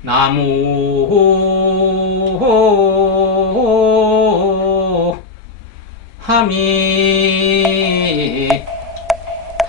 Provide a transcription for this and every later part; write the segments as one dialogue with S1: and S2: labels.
S1: 나무 함이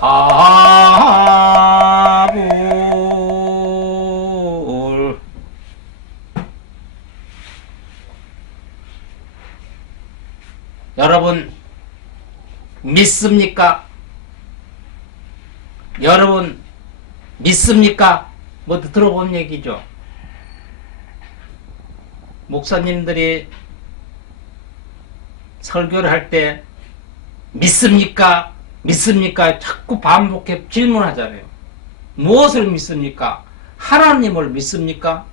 S1: 다불 여러분 믿습니까? 여러분 믿습니까? 뭐 들어본 얘기죠. 목사님들이 설교를 할 때 믿습니까? 믿습니까? 자꾸 반복해 질문하잖아요. 무엇을 믿습니까? 하나님을 믿습니까?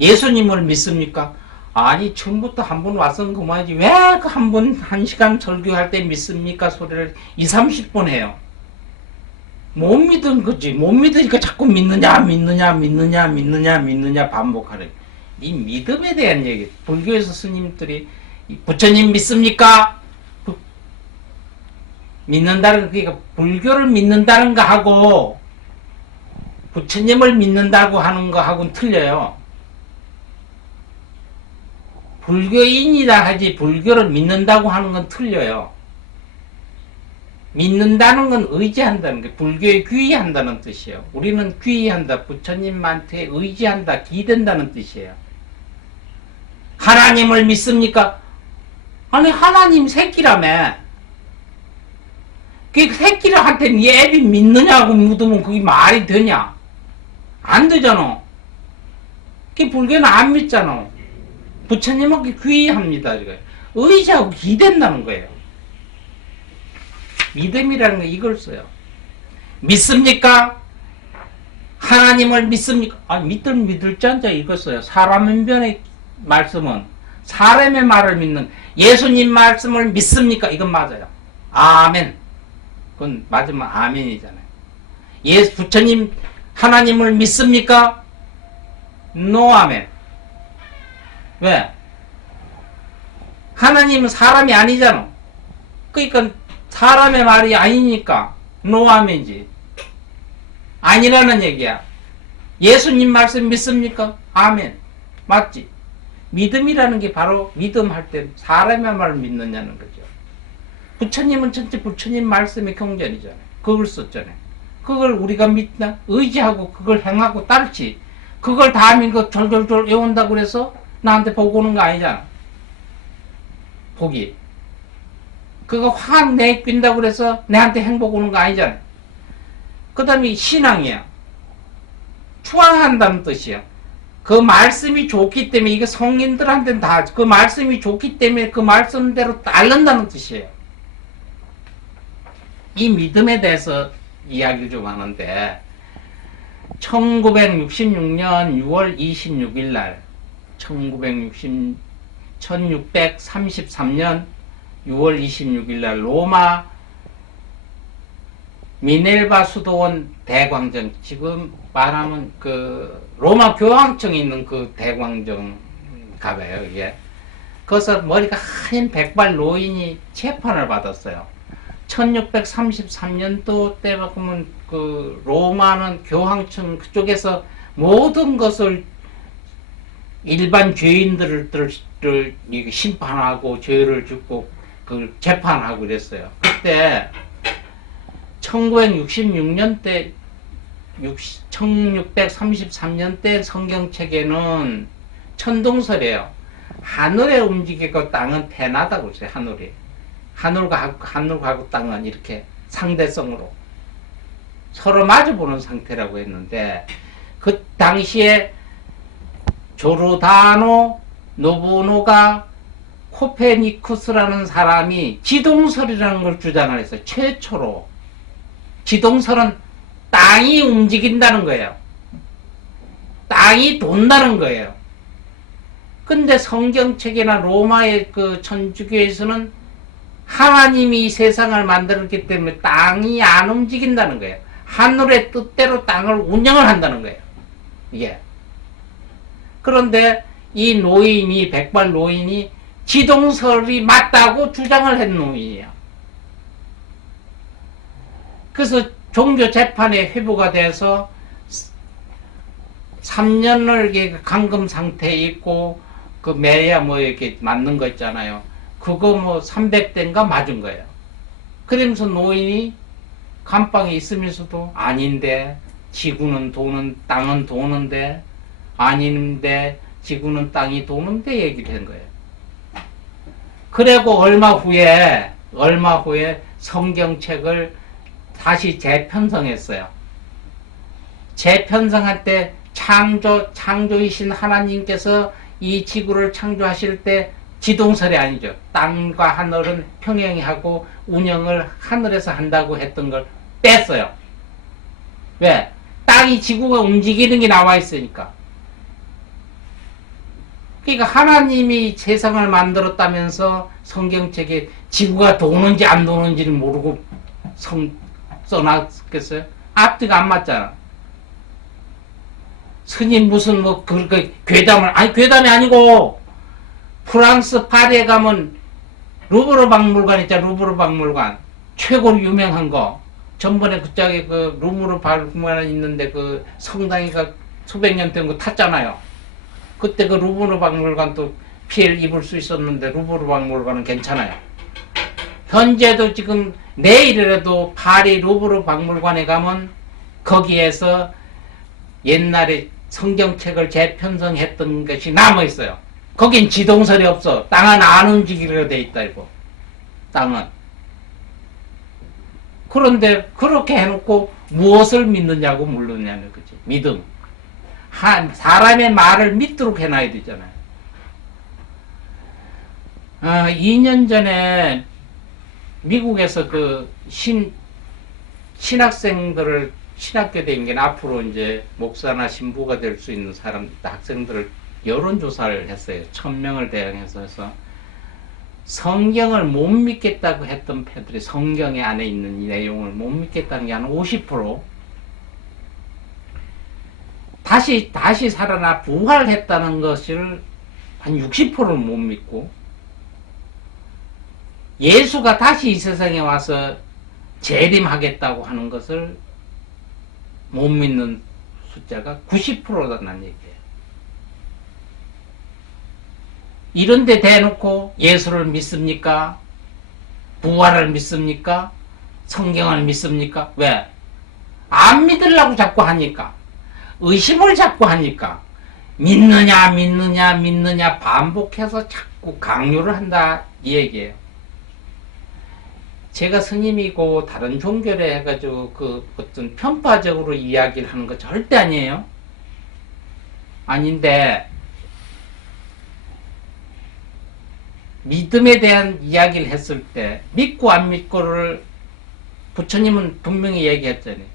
S1: 예수님을 믿습니까? 아니 처음부터 한 번 왔으면 그만이지 왜 그 한 번 한 시간 설교할 때 믿습니까? 소리를 2, 30분 해요. 못 믿은 거지. 못 믿으니까 자꾸 믿느냐, 믿느냐, 믿느냐, 믿느냐, 믿느냐 반복하래. 이 믿음에 대한 얘기. 불교에서 스님들이 이 부처님 믿습니까? 부- 믿는다는 그러니까 불교를 믿는다는 거 하고 부처님을 믿는다고 하는 거 하고는 틀려요. 불교인이다 하지 불교를 믿는다고 하는 건 틀려요. 믿는다는 건 의지한다는 게 불교에 귀의한다는 뜻이에요. 우리는 귀의한다. 부처님한테 의지한다. 기댄다는 뜻이에요. 하나님을 믿습니까? 아니 하나님 새끼라며. 그 새끼들한테 네 애비 믿느냐고 묻으면 그게 말이 되냐? 안 되잖아. 그 불교는 안 믿잖아. 부처님하고 귀의합니다. 의지하고 기댄다는 거예요. 믿음이라는 거 이걸 써요. 믿습니까? 하나님을 믿습니까? 아, 믿들 믿을 자자 이거 써요. 사람의 변의 말씀은 사람의 말을 믿는 예수님 말씀을 믿습니까? 이건 맞아요. 아멘. 그건 맞으면 아멘이잖아요. 예, 부처님 하나님을 믿습니까? 노 아멘. 왜? 하나님은 사람이 아니잖아. 그러니까 사람의 말이 아니니까 노 아멘지. 아니라는 얘기야. 예수님 말씀 믿습니까? 아멘. 맞지? 믿음이라는 게 바로 믿음 할 때 사람의 말을 믿느냐는 거죠. 부처님은 전체 부처님 말씀의 경전이잖아요. 그걸 썼잖아요. 그걸 우리가 믿나? 의지하고 그걸 행하고 따르지. 그걸 다 믿고 졸졸졸 외운다고 그래서 나한테 보고 오는 거 아니잖아. 복이. 그거 확 내낀다고 그래서 내한테 행복 오는 거 아니잖아. 그 다음에 신앙이야. 추앙한다는 뜻이야. 그 말씀이 좋기 때문에 이게 성인들한테는 다 그 말씀이 좋기 때문에 그 말씀대로 따른다는 뜻이에요. 이 믿음에 대해서 이야기를 좀 하는데 1966년 6월 26일 날 1960, 1633년 6월 26일 날 로마 미넬바 수도원 대광정. 지금 말하면 그 로마 교황청에 있는 그 대광정 가봐요 이게. 거기서 머리가 하얀 백발 노인이 재판을 받았어요. 1633년도 때 보면 그 로마는 교황청 그쪽에서 모든 것을 일반 죄인들을 심판하고 죄를 짓고 그 재판하고 그랬어요. 그때 1966년 때 1633년 때 성경책에는 천동설이에요. 하늘에 움직이고 땅은 태나다고 그랬어요. 하늘이. 하늘과 하늘하고 땅은 이렇게 상대성으로 서로 마주보는 상태라고 했는데 그 당시에 조르다노 노부노가 코페니쿠스라는 사람이 지동설이라는 걸 주장을 했어요. 최초로. 지동설은 땅이 움직인다는 거예요. 땅이 돈다는 거예요. 근데 성경책이나 로마의 그 천주교에서는 하나님이 이 세상을 만들었기 때문에 땅이 안 움직인다는 거예요. 하늘의 뜻대로 땅을 운영을 한다는 거예요. 이게. 그런데 이 노인이, 백발 노인이 지동설이 맞다고 주장을 한 노인이에요. 그래서 종교 재판에 회부가 돼서 3년을 이게 감금 상태에 있고 그 매야 뭐 이렇게 맞는 거 있잖아요. 그거 뭐 300대인가 맞은 거예요. 그러면서 노인이 감방에 있으면서도 아닌데 지구는 도는 땅은 도는데 아닌데 지구는 땅이 도는데 얘기를 한 거예요. 그리고 얼마 후에 얼마 후에 성경책을 다시 재편성했어요. 재편성할 때 창조 창조이신 하나님께서 이 지구를 창조하실 때 지동설이 아니죠. 땅과 하늘은 평행히 하고 운영을 하늘에서 한다고 했던 걸 뺐어요. 왜? 땅이 지구가 움직이는 게 나와 있으니까. 그러니까 하나님이 세상을 만들었다면서 성경책에 지구가 도는지 안 도는지를 모르고 성, 써놨겠어요? 앞뒤가 안 맞잖아. 스님 무슨 뭐 그렇게 괴담을 아니 괴담이 아니고 프랑스 파리에 가면 루브르 박물관 있잖아 루브르 박물관 최고로 유명한 거 전번에 그쪽에 그 루브르 박물관 있는데 그 성당이가 수백 년 된 거 탔잖아요 그때 그 루브르 박물관도 피해를 입을 수 있었는데 루브르 박물관은 괜찮아요 현재도 지금 내일이라도 파리 루브르 박물관에 가면 거기에서 옛날에 성경책을 재편성했던 것이 남아 있어요. 거긴 지동설이 없어. 땅은 안 움직이려 돼 있다 이거. 땅은. 그런데 그렇게 해놓고 무엇을 믿느냐고 물느냐는 거지. 믿음. 한 사람의 말을 믿도록 해놔야 되잖아요. 아, 2년 전에 미국에서 그 신, 신학생들을 신학교 다니는 앞으로 이제 목사나 신부가 될 수 있는 사람, 학생들을 여론조사를 했어요. 천 명을 대항해서 해서 성경을 못 믿겠다고 했던 패들이 성경에 안에 있는 이 내용을 못 믿겠다는 게 한 50% 다시 다시 살아나 부활했다는 것을 한 60%는 못 믿고 예수가 다시 이 세상에 와서 재림하겠다고 하는 것을 못 믿는 숫자가 90%다는 얘기예요. 이런데 대놓고 예수를 믿습니까? 부활을 믿습니까? 성경을 믿습니까? 왜? 안 믿으려고 자꾸 하니까. 의심을 자꾸 하니까. 믿느냐, 믿느냐, 믿느냐 반복해서 자꾸 강요를 한다. 이 얘기예요. 제가 스님이고 다른 종교래 해가지고 그 어떤 편파적으로 이야기를 하는 거 절대 아니에요. 아닌데 믿음에 대한 이야기를 했을 때 믿고 안 믿고를 부처님은 분명히 얘기했잖아요.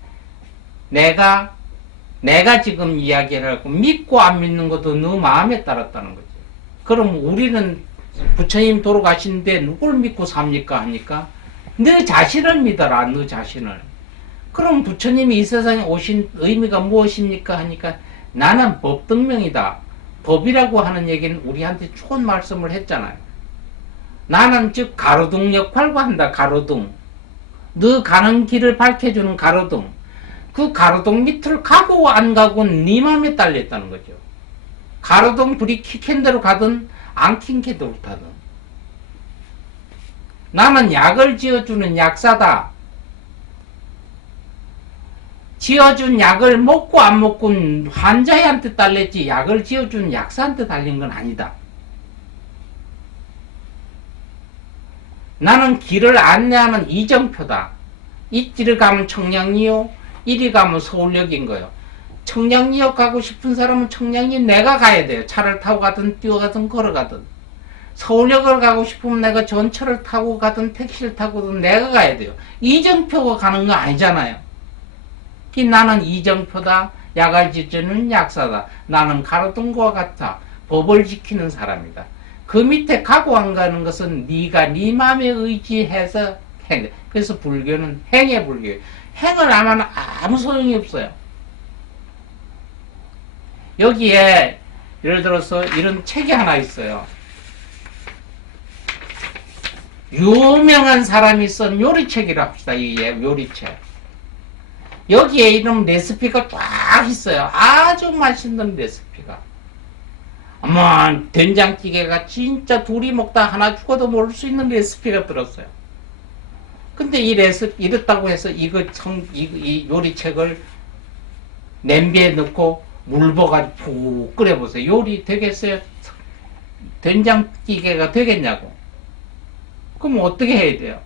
S1: 내가 내가 지금 이야기를 하고 믿고 안 믿는 것도 너 마음에 따랐다는 거죠. 그럼 우리는 부처님 돌아가신데 누굴 믿고 삽니까 하니까 너 자신을 믿어라, 너 자신을. 그럼 부처님이 이 세상에 오신 의미가 무엇입니까? 하니까 나는 법등명이다. 법이라고 하는 얘기는 우리한테 좋은 말씀을 했잖아요. 나는 즉 가로등 역할과 한다, 가로등. 너 가는 길을 밝혀주는 가로등. 그 가로등 밑을 가고 안 가고는 네 맘에 딸렸다는 거죠. 가로등 불이 켜킨 대로 가든 안 켜킨 대로 타든. 나는 약을 지어주는 약사다. 지어준 약을 먹고 안 먹고는 환자한테 달랬지 약을 지어준 약사한테 달린 건 아니다. 나는 길을 안내하는 이정표다. 이길을 가면 청량리요, 이리 가면 서울역인 거요. 청량리역 가고 싶은 사람은 청량리 내가 가야 돼요. 차를 타고 가든 뛰어가든 걸어가든. 서울역을 가고 싶으면 내가 전철을 타고 가든 택시를 타고든 내가 가야 돼요. 이정표가 가는 거 아니잖아요. 그 나는 이정표다. 약을 지주는 약사다. 나는 가로등과 같아. 법을 지키는 사람이다. 그 밑에 가고 안 가는 것은 네가 네 마음에 의지해서 행. 그래서 불교는 행의 불교. 행을 안 하면 아무 소용이 없어요. 여기에 예를 들어서 이런 책이 하나 있어요. 유명한 사람이 쓴 요리책이라 합시다. 이 요리책. 여기에 이런 레시피가 쫙딱 있어요. 아주 맛있는 레시피가. 어머, 된장찌개가 진짜 둘이 먹다 하나 죽어도 모를 수 있는 레시피가 들었어요. 근데 이 레시피, 이렇다고 해서 이거 청, 이, 이 요리책을 냄비에 넣고 물 부어가지고 푹 끓여보세요. 요리 되겠어요? 된장찌개가 되겠냐고. 그럼 어떻게 해야 돼요?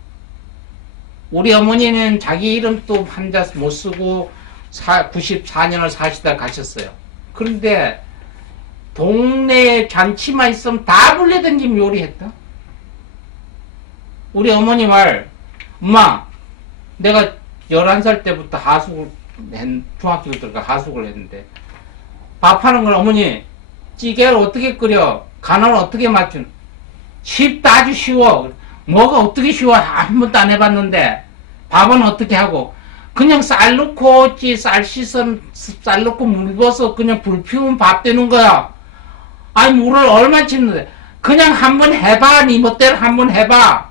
S1: 우리 어머니는 자기 이름도 한자 못 쓰고 94년을 사시다 가셨어요. 그런데 동네에 잔치만 있으면 다 불려댕기면 요리했다. 우리 어머니 말, 엄마, 내가 11살 때부터 하숙을, 했, 중학교 들어가 하숙을 했는데, 밥하는 걸 어머니, 찌개를 어떻게 끓여? 간을 어떻게 맞추는? 쉽다, 아주 쉬워. 뭐가 어떻게 쉬워? 한 번도 안 해봤는데, 밥은 어떻게 하고, 그냥 쌀 넣고, 어찌 쌀 씻은, 쌀 넣고 물 부어서 그냥 불 피우면 밥 되는 거야. 아니, 물을 얼마 치는데, 그냥 한번 해봐. 니 멋대로 한번 해봐.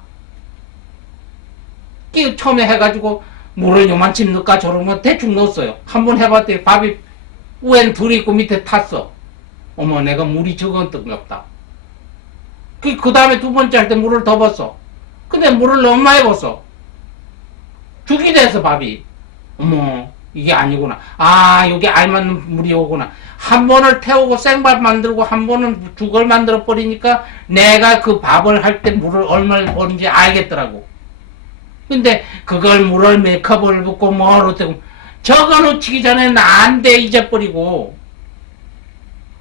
S1: 끼 처음에 해가지고, 물을 요만큼 넣을까 저런 거 대충 넣었어요. 한번 해봤더니 밥이 위엔 둘이 있고 밑에 탔어. 어머, 내가 물이 적었던 없다. 그, 그 다음에 두 번째 할 때 물을 더 붓어. 근데 물을 너무 많이 붓어. 죽이 돼서 밥이. 어머, 이게 아니구나. 아, 여기 알맞는 물이 오구나. 한 번을 태우고 생밥 만들고 한 번은 죽을 만들어 버리니까 내가 그 밥을 할 때 물을 얼마나 버는지 알겠더라고. 근데 그걸 물을 메이크업을 붓고 뭐로 되고 저거 놓치기 전에 나안돼 잊어버리고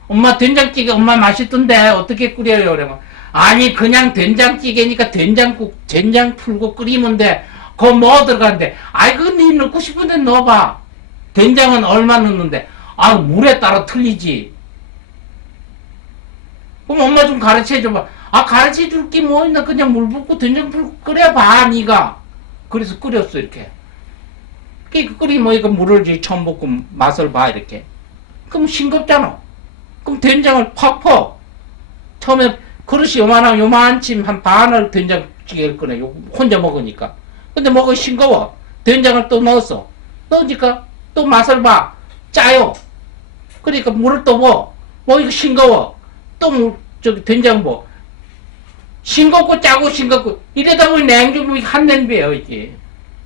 S1: 엄마 된장찌개 엄마 맛있던데 어떻게 끓여요? 그러면 아니 그냥 된장찌개니까 된장국 된장 풀고 끓이면 돼. 그거 뭐 들어가는데 아이 그거 니 넣고 싶은데 넣어봐. 된장은 얼마 넣는데 아 물에 따라 틀리지. 그럼 엄마 좀 가르쳐 줘봐. 아 가르쳐 줄 게 뭐 있나 그냥 물 붓고 된장 풀고 끓여봐 니가. 그래서 끓였어 이렇게. 그 끓이면 이거 물을 처음 붓고 맛을 봐 이렇게. 그럼 싱겁잖아. 그럼 된장을 팍 퍼. 처음에 그릇이 요만한 요만침 한 반을 된장찌개를 꺼내. 요 혼자 먹으니까. 근데 먹어 싱거워. 된장을 또 넣었어. 넣으니까 또 맛을 봐. 짜요. 그러니까 물을 또 뭐. 뭐 이거 싱거워. 또 물, 저기 된장 뭐. 싱겁고 짜고 싱겁고. 이러다 보니 냉주물이 한 냄비예요, 이게.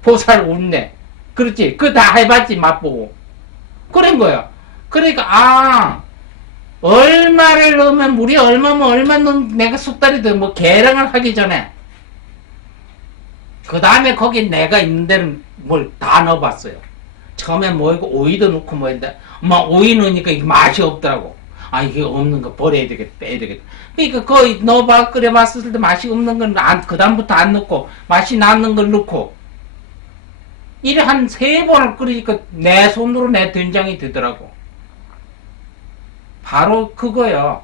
S1: 보살 웃네. 그렇지. 그거 다 해봤지, 맛보고. 그런 거야. 그러니까, 아, 얼마를 넣으면, 물이 얼마면 얼마 넣으면 내가 숙달이 돼. 뭐, 계량을 하기 전에. 그 다음에 거기 내가 있는 데는 뭘 다 넣어봤어요. 처음에 뭐, 이거 오이도 넣고 뭐 했는데, 막 오이 넣으니까 이게 맛이 없더라고. 아, 이게 없는 거 버려야 되겠다, 빼야 되겠다. 그러니까 거의 넣어봐, 끓여봤을 때 맛이 없는 건 안, 그 다음부터 안 넣고, 맛이 나는 걸 넣고, 이래 한 세 번을 끓이니까 내 손으로 내 된장이 되더라고. 바로 그거요.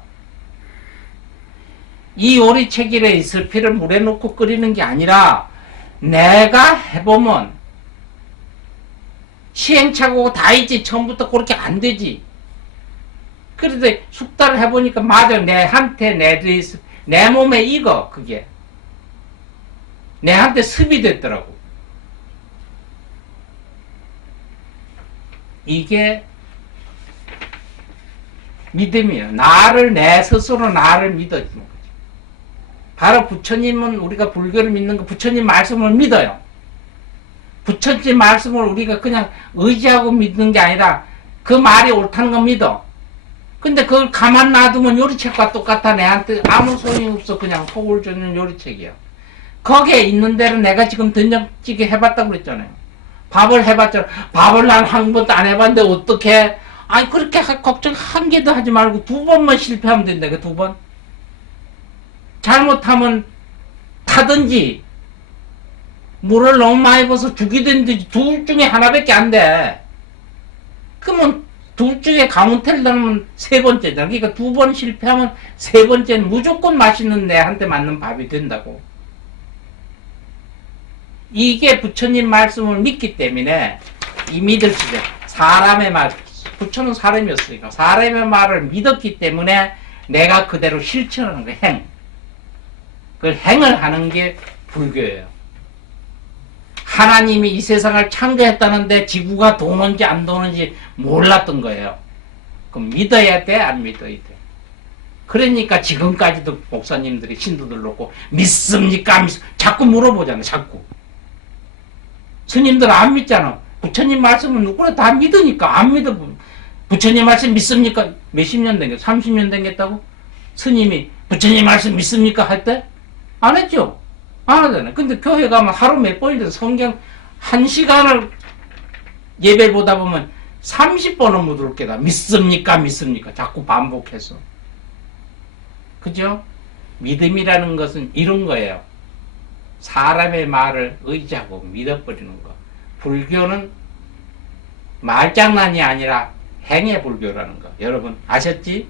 S1: 이 체질에 있을 피를 물에 넣고 끓이는 게 아니라 내가 해보면 시행착오가 다 있지. 처음부터 그렇게 안 되지. 그래도 숙달을 해보니까 맞아. 내한테 내, 내 몸에 익어. 그게. 내한테 습이 됐더라고. 이게 믿음이에요. 나를 내 스스로 나를 믿어주는 거죠. 바로 부처님은 우리가 불교를 믿는 거 부처님 말씀을 믿어요. 부처님 말씀을 우리가 그냥 의지하고 믿는 게 아니라 그 말이 옳다는 거 믿어. 근데 그걸 가만 놔두면 요리책과 똑같아. 내한테 아무 소용이 없어. 그냥 속을 주는 요리책이야. 거기에 있는 대로 내가 지금 된장찌개 해봤다고 그랬잖아요. 밥을 해봤잖아. 밥을 난 한 번도 안 해봤는데 어떻게? 아니 그렇게 하- 걱정 한 개도 하지 말고 두 번만 실패하면 된다. 그 두 번. 잘못하면 타든지 물을 너무 많이 부어서 죽이든지 둘 중에 하나밖에 안 돼. 그러면 둘 중에 가운데를 넣으면 세 번째잖아. 그러니까 두 번 실패하면 세 번째는 무조건 맛있는 내한테 맞는 밥이 된다고. 이게 부처님 말씀을 믿기 때문에 이 믿을 시대 사람의 말 부처는 사람이었으니까 사람의 말을 믿었기 때문에 내가 그대로 실천하는 거 행. 그 행을 하는 게 불교예요. 하나님이 이 세상을 창조했다는데 지구가 도는지 안 도는지 몰랐던 거예요. 그럼 믿어야 돼, 안 믿어야 돼? 그러니까 지금까지도 목사님들이 신도들 놓고 믿습니까? 안 믿... 자꾸 물어보잖아, 자꾸. 스님들 안 믿잖아. 부처님 말씀은 누구나 다 믿으니까 안 믿어. 부처님 말씀 믿습니까? 몇십 년 된 게, 30년 된겠다고? 스님이 부처님 말씀 믿습니까? 할 때? 안 했죠? 안 하잖아요. 근데 교회 가면 하루 몇 번이든 성경 한 시간을 예배 보다 보면 30번은 묻을 게다. 믿습니까? 믿습니까? 자꾸 반복해서. 그죠? 믿음이라는 것은 이런 거예요. 사람의 말을 의지하고 믿어버리는 거. 불교는 말장난이 아니라 행의 불교라는 거. 여러분 아셨지?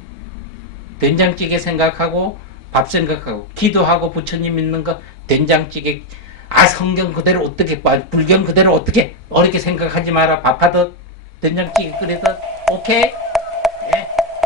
S1: 된장찌개 생각하고 밥 생각하고 기도하고 부처님 믿는 거 된장찌개 아 성경 그대로 어떻게 봐 불경 그대로 어떻게 어렵게 생각하지 마라 밥하듯 된장찌개 끓이듯 오케이